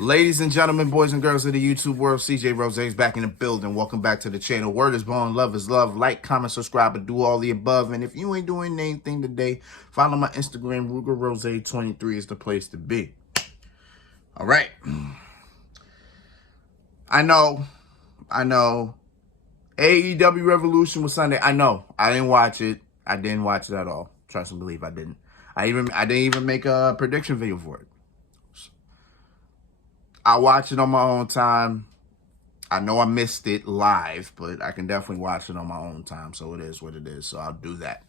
Ladies and gentlemen, boys and girls of the YouTube world, CJ Rose is back in the building. Welcome back to the channel. Word is born, love is love. Like, comment, subscribe, and do all the above. And if you ain't doing anything today, follow my Instagram. RugerRose23 is the place to be. All right. I know. AEW Revolution was Sunday. I know. I didn't watch it. I didn't watch it at all. Trust and believe I didn't. I didn't even make a prediction video for it. I watch it on my own time. I know I missed it live, but I can definitely watch it on my own time. So it is what it is. So I'll do that.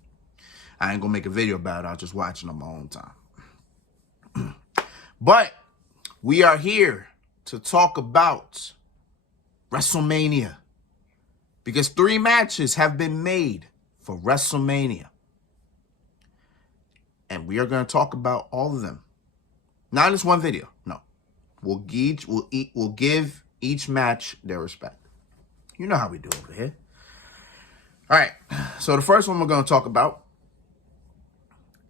I ain't going to make a video about it. I'll just watch it on my own time. But we are here to talk about Wrestlemania. Because 3 matches have been made for Wrestlemania. And we are going to talk about all of them. Not in this one video. No. We'll give each match their respect. You know how we do over here. All right. So the first one we're going to talk about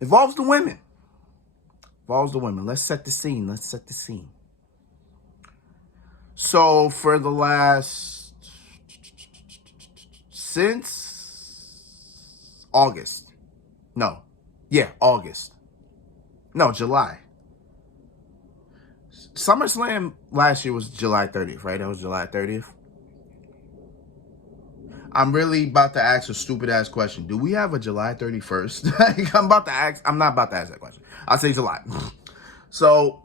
involves the women. Let's set the scene. So for the last... since August. No. Yeah, August. No, July. SummerSlam last year was July 30th, right? That was July 30th. I'm really about to ask a stupid-ass question. Do we have a July 31st? I'm not about to ask that question. I'll say July. So,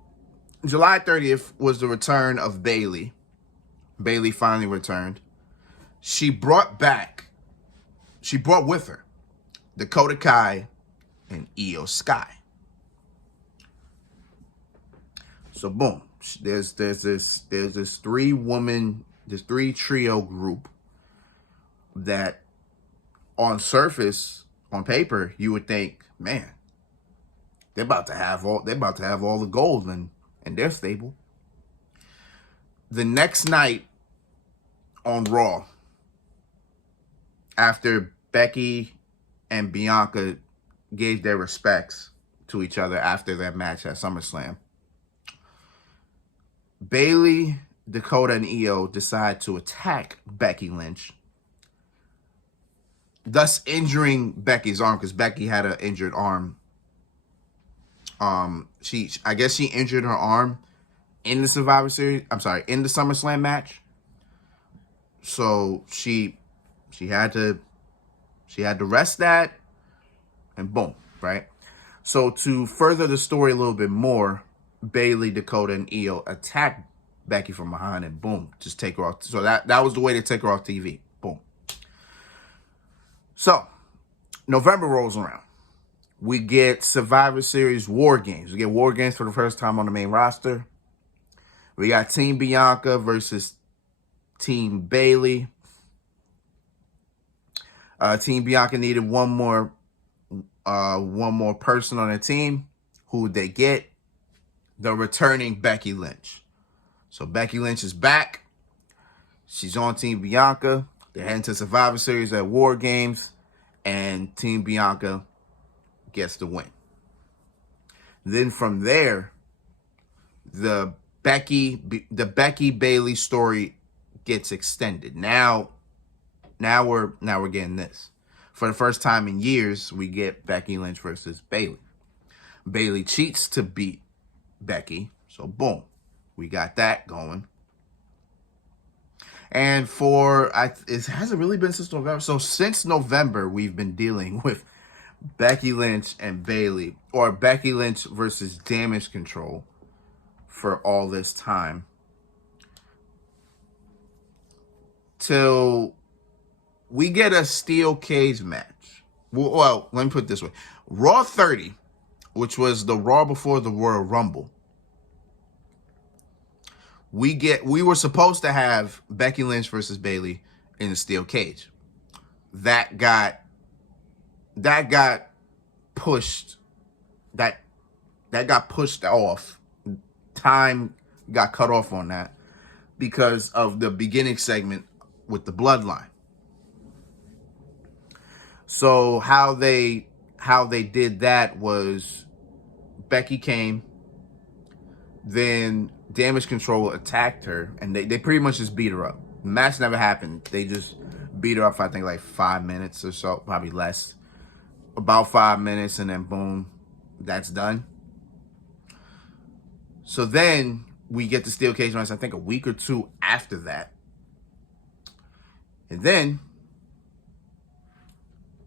July 30th was the return of Bayley. Bayley finally returned. She brought with her Dakota Kai and Io Sky. So boom, there's this 3 trio group that on paper you would think, man, they're about to have all the gold and they're stable. The next night on Raw, after Becky and Bianca gave their respects to each other after their match at SummerSlam, Bayley, Dakota, and Io decide to attack Becky Lynch, thus injuring Becky's arm, because Becky had an injured arm. I guess she injured her arm in the Survivor Series. I'm sorry, in the SummerSlam match. So she had to rest that, and boom, right? So to further the story a little bit more, Bayley, Dakota, and Io attack Becky from behind and boom, just take her off. So that was the way to take her off TV. Boom. So November rolls around. We get Survivor Series War Games. We get War Games for the first time on the main roster. We got Team Bianca versus Team Bayley. Team Bianca needed one more person on their team. Who would they get? The returning Becky Lynch. So Becky Lynch is back. She's on Team Bianca. They're heading to Survivor Series at War Games. And Team Bianca gets the win. Then from there, the Becky Bayley story gets extended. Now we're getting this. For the first time in years, we get Becky Lynch versus Bayley. Bayley cheats to beat Becky. So boom, we got that going. And it hasn't really been since November. So since November, we've been dealing with Becky Lynch and Bayley, or Becky Lynch versus Damage Control, for all this time. Till we get a steel cage match. Well, let me put it this way. Raw 30, which was the Raw before the Royal Rumble, we were supposed to have Becky Lynch versus Bayley in a steel cage. That got pushed. That got pushed off. Time got cut off on that because of the beginning segment with the bloodline. So how they did that was Becky came, then Damage Control attacked her, and they pretty much just beat her up. The match never happened. They just beat her up for, I think, like 5 minutes or so, probably less. About 5 minutes, and then boom, that's done. So then we get the steel cage match, I think, a week or two after that. And then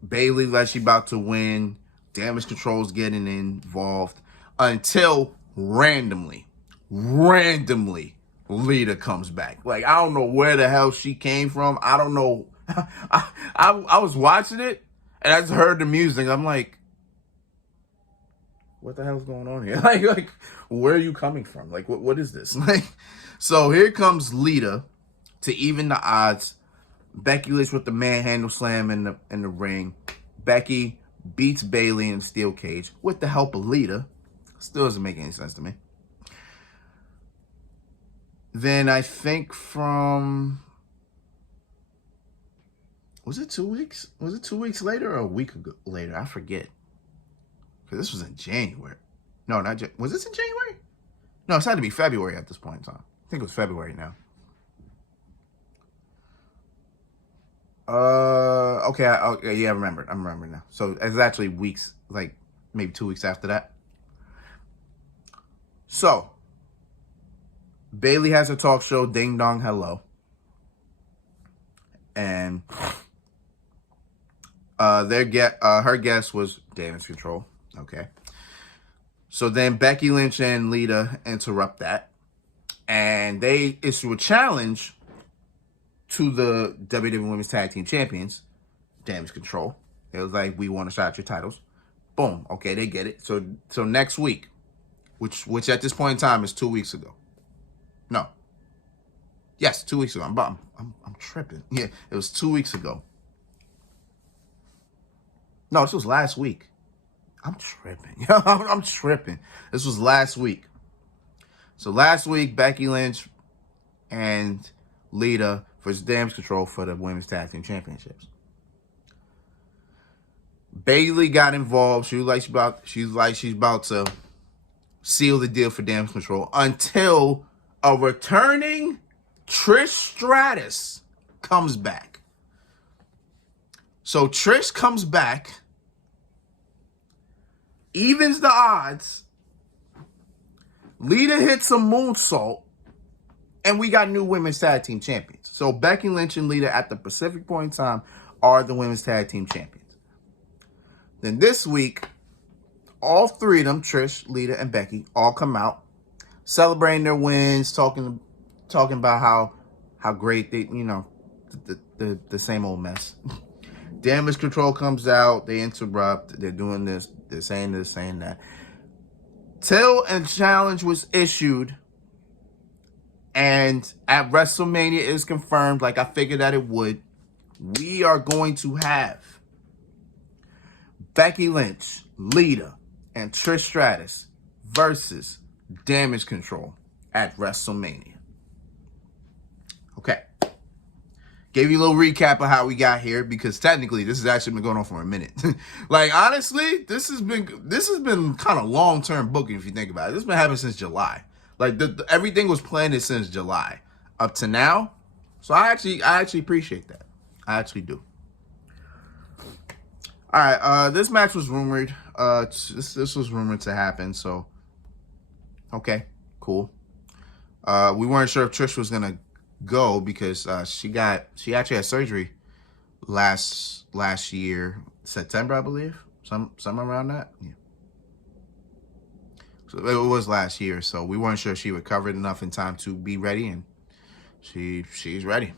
Bayley, like she about to win. Damage Control's getting involved until randomly, Lita comes back. Like, I don't know where the hell she came from. I don't know. I was watching it, and I just heard the music. I'm like, what the hell's going on here? Like, where are you coming from? Like, what is this? Like, so here comes Lita to even the odds. Becky Lynch with the manhandle slam in the ring. Becky beats Bayley in the steel cage with the help of Lita. Still doesn't make any sense to me. Then I think from, was it 2 weeks? Was it 2 weeks later or a week later? I forget. Because this was in January. No, not January. Was this in January? No, it's had to be February at this point in time. I think it was February now. Okay, yeah, I remember now. So it's actually weeks, like maybe 2 weeks after that. So Bayley has a talk show, Ding Dong Hello, and her guest was Damage Control. Okay, so then Becky Lynch and Lita interrupt that, and they issue a challenge to the WWE Women's Tag Team Champions, Damage Control. It was like, we want to shot your titles. Boom. Okay, they get it. So next week, which at this point in time is 2 weeks ago. No. Yes, 2 weeks ago. I'm tripping. Yeah, it was 2 weeks ago. No, this was last week. I'm tripping. I'm tripping. This was last week. So last week, Becky Lynch and Lita versus Damage Control for the Women's Tag Team Championships. Bayley got involved. She's like she's about to seal the deal for Damage Control until a returning Trish Stratus comes back. So Trish comes back, evens the odds. Lita hits a moonsault, and we got new Women's Tag Team Champions. So Becky Lynch and Lita at the Pacific point in time are the Women's Tag Team Champions. Then this week, all three of them, Trish, Lita, and Becky, all come out, celebrating their wins, talking about how great they, the same old mess. Damage Control comes out, they interrupt, they're doing this, they're saying this, saying that. Till a challenge was issued, and at WrestleMania is confirmed, like I figured that it would, we are going to have Becky Lynch, Lita, and Trish Stratus versus Damage Control at WrestleMania. Okay. Gave you a little recap of how we got here, because technically this has actually been going on for a minute. Like, honestly, this has been kind of long-term booking if you think about it. This has been happening since July. Like, everything was planned since July up to now. So I actually appreciate that. I actually do. All right, this match was rumored. This was rumored to happen. So, okay, cool. We weren't sure if Trish was gonna go because she actually had surgery last year, September, I believe, somewhere around that. Yeah. So it was last year, so we weren't sure if she recovered enough in time to be ready, and she's ready.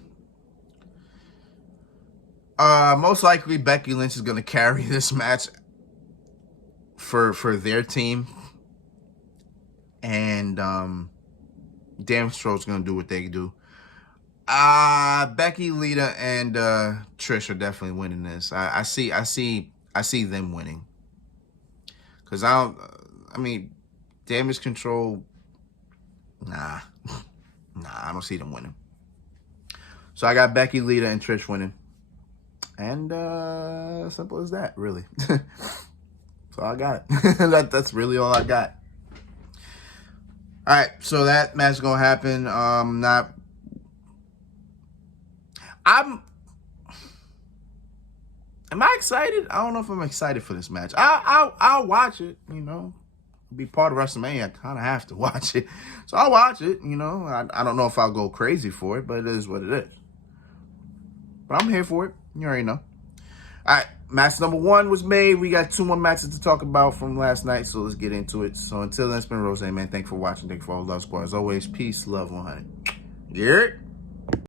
Most likely Becky Lynch is gonna carry this match for their team, and Damage Control is gonna do what they do. Becky, Lita, and Trish are definitely winning this. I see them winning, because I mean, Damage Control, nah, I don't see them winning. So I got Becky, Lita, and Trish winning. And simple as that, really. That's all I got. That's really all I got. All right, so that match is gonna happen. Am I excited? I don't know if I'm excited for this match. I'll watch it. You know, be part of WrestleMania. I kind of have to watch it, so I'll watch it. You know, I don't know if I'll go crazy for it, but it is what it is. But I'm here for it. You already know. All right, match number 1 was made. We got 2 more matches to talk about from last night, so let's get into it. So until then, it's been Rose, man. Thanks for watching. Thanks for all the love, squad. As always, peace, love, 100. Garrett.